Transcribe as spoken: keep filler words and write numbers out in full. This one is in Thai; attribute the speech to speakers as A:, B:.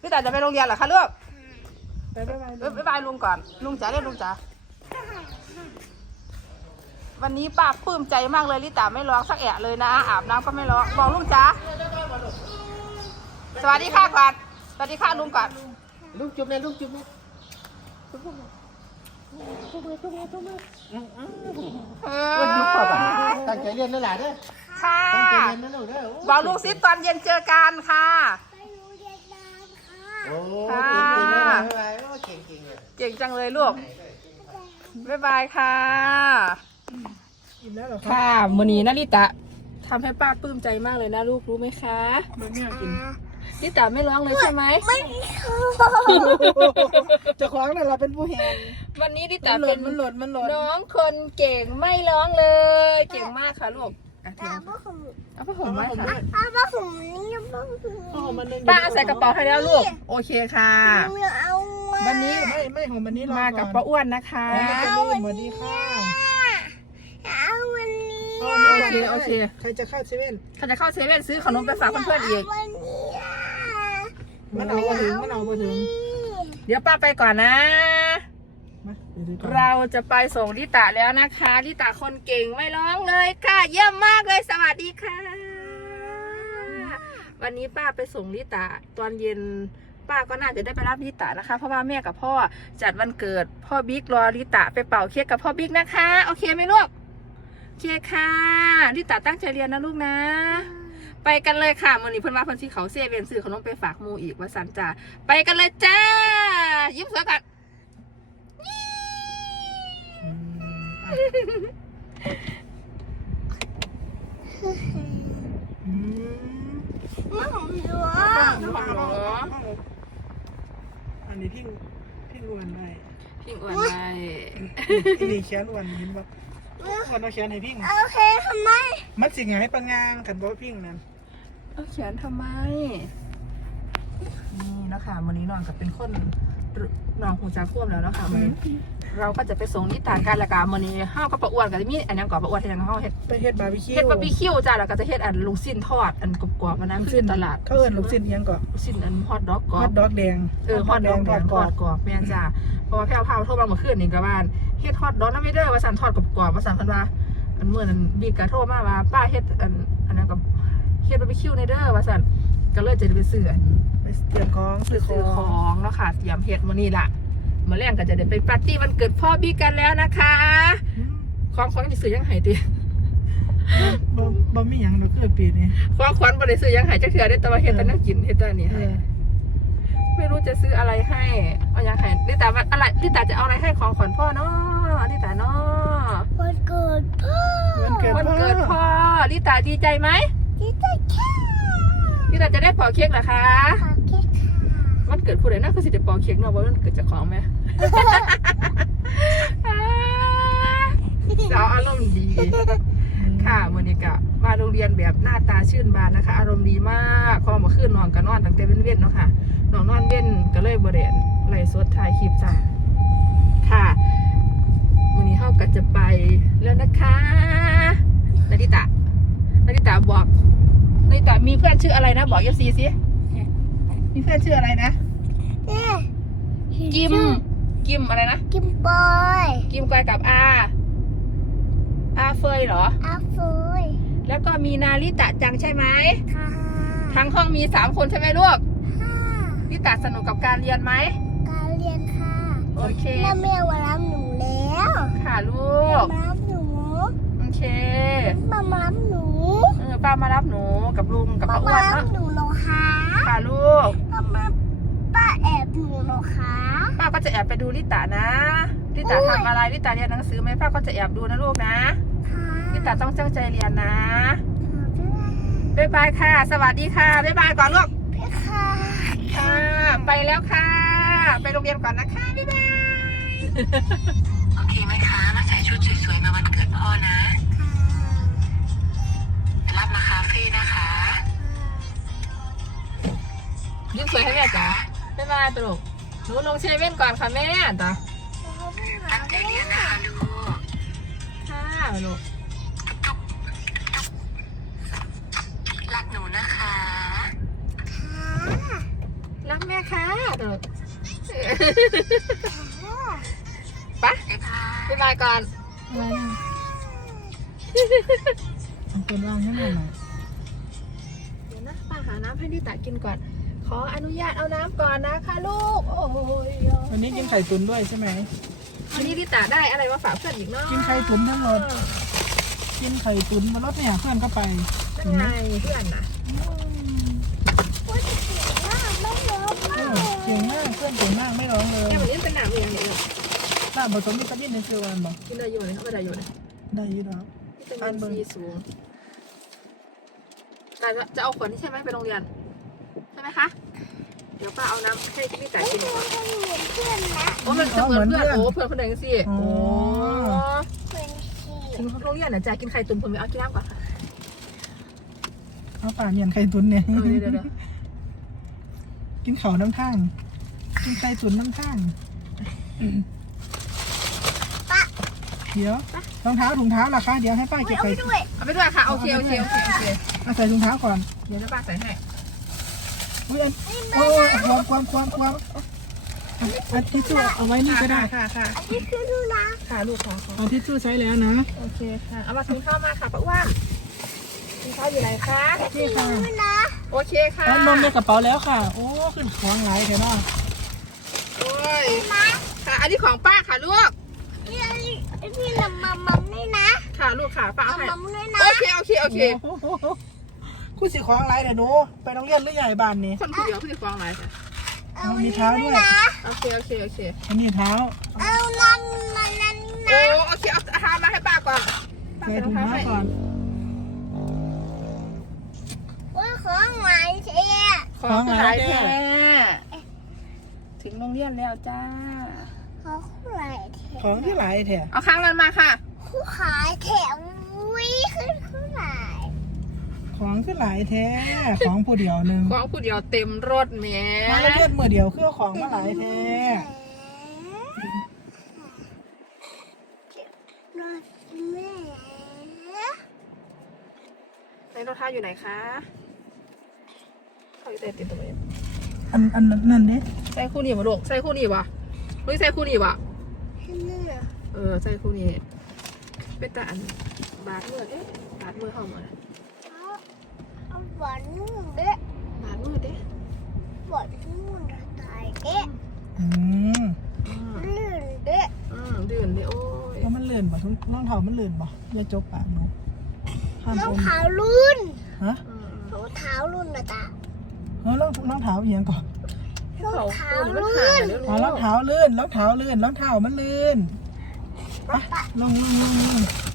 A: พี่ตาจะไปโรงเรียนเหรอคะลูกไปบ๊ายบายบ๊ายบายลุงก่อนลุงจ๋าเรียกลุงจ๋าวันนี้ป้าปลื้มใจมากเลยลิตาไม่ร้องสักแอะเลยนะอาบน้ำก็ไม่ร้องบอกลุงจ๋าสวัสดีค่ะก่อนสวัสดีค่ะลุงก่อนลุงจุ๊บเลยลุงจุ๊บเลยจุ๊บเลยจุ๊บเลยจุ๊บเลยจุ๊บเลยเออตั้งใจเรียนนั่นแหละเด้อค่ะตั้งใจเรียนนั่นแหละเด้อบอกลุงซิตอนเย็นเจอกันค่ะโอ้เก่งจริงเลยบ๊ายบายโอ้เก่งจริงเลยเก่งจังเลยลูกบ๊ายบายค่ะค่ะวันนี้นาริตะทำให้ป้าปลื้มใจมากเลยนะลูกรู้ไหมคะมันไม่อยากกินนิตาไม่ร้องเลยใช่ไหมไม่จะคล้องเลยเราเป็นผู้แทนวันนี้นิตาเป็นมันหล่นมันหล่นน้องคนเก่งไม่ร้องเลยเก่งมากค่ะลูกเอาผ้าห่มเอาผ้าห่มมาค่ะเอาผ้าห่มนี่ผ้าห่มป้าใส่กระเป๋าให้แล้วลูกโอเคค่ะวันนี้ไม่ไม่ห่มวันนี้มากับป้าอ้วนนะคะสวัสดีค่ะเอาวันนี้โอเคโอเคใครจะเข้าเซเว่นใครจะเข้าเซเว่นซื้อขนมไปฝากเพื่อนๆอีกมันเอาไปถึงมันเอาไปถึงเดี๋ยวป้าไปก่อนนะเราจะไปส่งลิตาแล้วนะคะลิตาคนเก่งไม่ร้องเลยค่ะเยี่ยมมากเลยสวัสดีค่ะวันนี้ป้าไปส่งลิตาตอนเย็นป้าก็น่าจะได้ไปรับลิตานะคะเพราะว่าแม่กับพ่อจัดวันเกิดพ่อบิ๊กรอลิตาไปเป่าเค้กกับพ่อบิ๊กนะคะโอเคไหมลูกโอเคค่ะลิตาตั้งใจเรียนนะลูกนะไปกันเลยค่ะวันนี้เพื่อนว่าเพื่อนที่เขาเซเว่นซื้อขนมไปฝากมูอีกว่าสันจ้าไปกันเลยจ้ายิ้มสวยกันมาหอมหัวมาหอมอันนี้พี่พี่อ้วนได้พี่อ้วนได้นี่แขนอ้วนยิ้มแบบวันเอาแขนให้พี่โอเคทำไมมันสิไงปังงางกันบอกพี่นั่นเอาแขนทำไมนี่นะคะวันนี้น้องกับเป็นคนน้องคงจะควบแล้วนะคะวันนี้เราก็จะไปส่งนิตาการละกาวันนี้ห้าวกับปะอ้วนกับมีอันยังก่อปะอ้วนที่ยังห้าวเฮ็ดไปเฮ็ดบาร์บีคิวเฮ็ดบาร์บีคิวจ้าแล้วก็จะเฮ็ดอันลูกชิ้นทอดอันกรอบๆมันนั้นขึ้นตลาดเขาเอิ้นลูกชิ้นยังก่อลูกชิ้นอันฮอทดอกกรอบฮอทดอกแดงเออฮอทดอกแดงทอดกรอบแม่นจ้าเพราะว่าแพ้วพาวโทรมาเมื่อคืนนี่กับบ้านเฮ็ดฮอทดอกน้ำไม่เด้อว่าสั่นทอดกรอบๆว่าสั่นเพิ่นว่าอันเมื่อนั้นบีกะโทรมาว่าป้าเฮ็ดอันอันนั้นกับเฮ็ดบาร์บีคิวในเด้อว่าสั่นก็เลยจะไปซื้อไปเตรียมของซื้อของแล้วค่ะเตรียมเฮ็ดมื้อนี้ล่ะมาแรงก็จะได้ไปปาร์ตี้วันเกิดพ่อบิ๊กกันแล้วนะคะของขวัญจะซื้อยังไงตีบ่บ่มีหยังเราเกิดปีนี้ของขวัญบ่ได้ซื้อยังไงจะเถื่อได้แต่ว่าเฮ็ดแต่นั่งกินเฮ็ดแต่นี่ให้ไม่รู้จะซื้ออะไรให้เอายังไงลิตาอะไรลิตาจะเอาอะไรให้ของขวัญพ่อเนาะลิตาเนาะวันเกิดพ่อวันเกิดพ่อลิตาดีใจไหมดีใจค่ะลิตาจะได้เป่าเค้กเหรอคะมันเกิดผู้ใดน่าคือสิเดปอเค้กเนาะว่ามันเกิดจากของไหมสาวอารมณ์ดีค่ะโมนิกะมาโรงเรียนแบบหน้าตาชื่นบานนะคะอารมณ์ดีมากพอมาขึ้นนอนก็นอนตั้งแต่เว้นๆเนาะค่ะนอนนอนเว้นก็เลยบริเวณไหลสดถ่ายคลิปจ้ะค่ะวันนี้เขาก็จะไปแล้วนะคะนาริตะนาริตะบอกนาริตะมีเพื่อนชื่ออะไรนะบอกเอฟซีสิมีเพื่อนชื่ออะไรนะกิมกิมอะไรนะกิมปอยกิมกอยกับอาอาเฟยเหรออาเฟยแล้วก็มีนาริตะจังใช่ไหมค่ะทั้งห้องมีสามคนใช่ไหมลูกค่ะนิตะสนุกกับการเรียนไหมการเรียนค่ะโอเคแม่แม่มารับหนูแล้วค่ะลูกมารับหนูโอเคป้ามารับหนูเออป้ามารับหนูกับลุงกับป้าอ้วนนะหนูหรอคะค่ะลูกป้ามาป้าแอบหนูหรอคะป้าก็จะแอบไปดูลิตานะลิตาทำอะไรลิตาเรียนหนังสือไหมป้าก็จะแอบดูนะลูกนะลิตาต้องตั้งใจเรียนนะบ๊ายบายค่ะสวัสดีค่ะบ๊ายบายก่อนลูกค่ะค่ะไปแล้วค่ะไปโรงเรียนก่อนนะคะบ๊ายบายโอเคไหมคะมาใส่ชุดสวยๆมาวันเกิดพ่อนะไปรับมาคาเฟ่นะคะยิ้มสวยให้แม่จ๋าบ๊ายบายตลกหนูลงเซเว่นก่อนค่ะแม่จ้ะตั้งใจเรียนนะคะลูกค่ะลูกรักหนูนะคะรักแม่ม่ค่ะเดี๋ยวปะบ๊ายบายก่อนอะไรนะเป็นว่างให้หน่อยเดี๋ยวนะป้าหาน้ำให้ดิตากินก่อนขออนุญาตเอาน้ำก่อนนะคะลูกโอ้ย
B: วันนี้กินไข่ตุ๋นด้วยใช่ไหม
A: วันนี้ดิตาได้อะไรมาฝากเพื่อนอีกเนาะ
B: กินไข่ตุ๋นทั้งหมดกินไข่ตุ๋นมารถเนี่ยเพื่อนก็ไป
A: ยังไงเพื่อนนะ
B: เก่งมากเพื่อนเก่งมากไม่ร้องเลย
A: เนี่ยวันนี้เป็นหนามอย่างเดียว
B: หน้าผสมวิตามินในเซลล์มันบอก
A: กินได้อยู่เลยเขาไม่ได้อยู่เลย
B: ได้อยู่แล้ว
A: วิตามินซีสูงแต่จะเอาขวดนี้ใช่ไหมไปโรงเรียนใช่ไหมคะเดี๋ยวป้าเอาน้ำให้พี่แต่กินโอ้มันจะเหมือนเพื่อนโอ้เพื่อนคนไหนกันสิโอ้ถึงโรงเรียนน่ะจ่ายกินไข่ตุ๋นผมไม่เอากินน้ำก่อน
B: เอาป่าเมียนไข่ตุ๋นเนี่ยกินเข่าน้ำท่างกินไข่ตุ๋นน้ำท่างเดี๋ยวรองเท้าถุงเท้าล่ะคะเดี๋ยวให้ป้าเก็บไป
A: เอาไปด้วยค่ะโอเคโอเคโอเคโอเค
B: เอาใส่ถุงเท้าก่อน
A: เดี๋ยวจะป้าใส่ให้
B: อุ้ยอันโอ้ยความความความความอันทิชชู่เอาไว้นี่ก็ได้
A: ค่ะค่ะ
C: อันนี้คือดูนะ
A: ค่ะลูกค่ะ
B: เอาทิชชู่ใช้แล้วนะ
A: โอเคค่ะเอามากินข้าวมาค่ะป้าอ้วนกินข้าวอยู่ไหนคะ
B: นี่ค่ะ
A: โอเคค่ะ
B: นมในกระเป๋าแล้วค่ะโอ้ขึ้นของไหลแค่นั้น
A: โอ้ยค่ะอันนี้ของป้าค่ะลูก
C: นี่นี่นำมามัมนี่นะ
A: ค่ะลูกค่ะป้าเอาให้โอเคโอเคโอเค
B: คุณสิของไหลเดี๋ยวหนูไปโรงเรียนหรือใหญ่บ้านนี่
A: คนผู้เดียวคุณสิของไหลค่ะ
B: มีเท้าด้วย
A: โอเคโอเคโอเค
B: อันนี้เท้า
C: เอานั่นมานั่นนะ
A: โอ้โอเคเอาเท้ามาให้ป้าก่อน
B: ใส่ถุงเท้าก่อน
C: ว่าของไหลเท่
A: ของไหลแท้ถึงโรงเรียนแล้วจ้า
C: ของไหลแท้
B: ของที่ไหลแท้
A: เอาค้างมันมาค่ะ
C: คู่ขายแถววิขึ้นคู่ไหล
B: ของที่ไหลแท้ของผู้เดียวหนึ่ง
A: ของผู้เดียวเต็มรถแม่
B: มาเล่นมือเดียวคือของมาไหลแท้
A: ในรถท้าอยู่ไหนคะเขาอยู่แต่ติดตรงนี้
B: อันอันนั่นนี่
A: ใส่คู่นี้มาลูกใส่คู่นี้วะลูกใส่คู่นี้วะเออใส่คู่นี้เป็นแต่อันบาดมือเอ๊ะบาดมือเข้ามา
C: หวานนู่นเด้
A: บาดมือเด้
C: หวานนู่นตายเด้
B: อืม
C: ลื่นเด้
A: อืมลื่นเด้โอ้ย
B: แล้วมันลื่นป่ะทุกรองเท้ามันลื่นป่ะอย่าจบปากหนู
C: รองเท้าลื่น
B: ฮะ
C: รองเท้าลื่นนะตา
B: เออรองรองเท้าอย่างก่อน
C: รองเท้าลื่น
B: อ๋อรองเท้าลื่นรองเท้าลื่นรองเท้ามันลื่นไปลงลงลง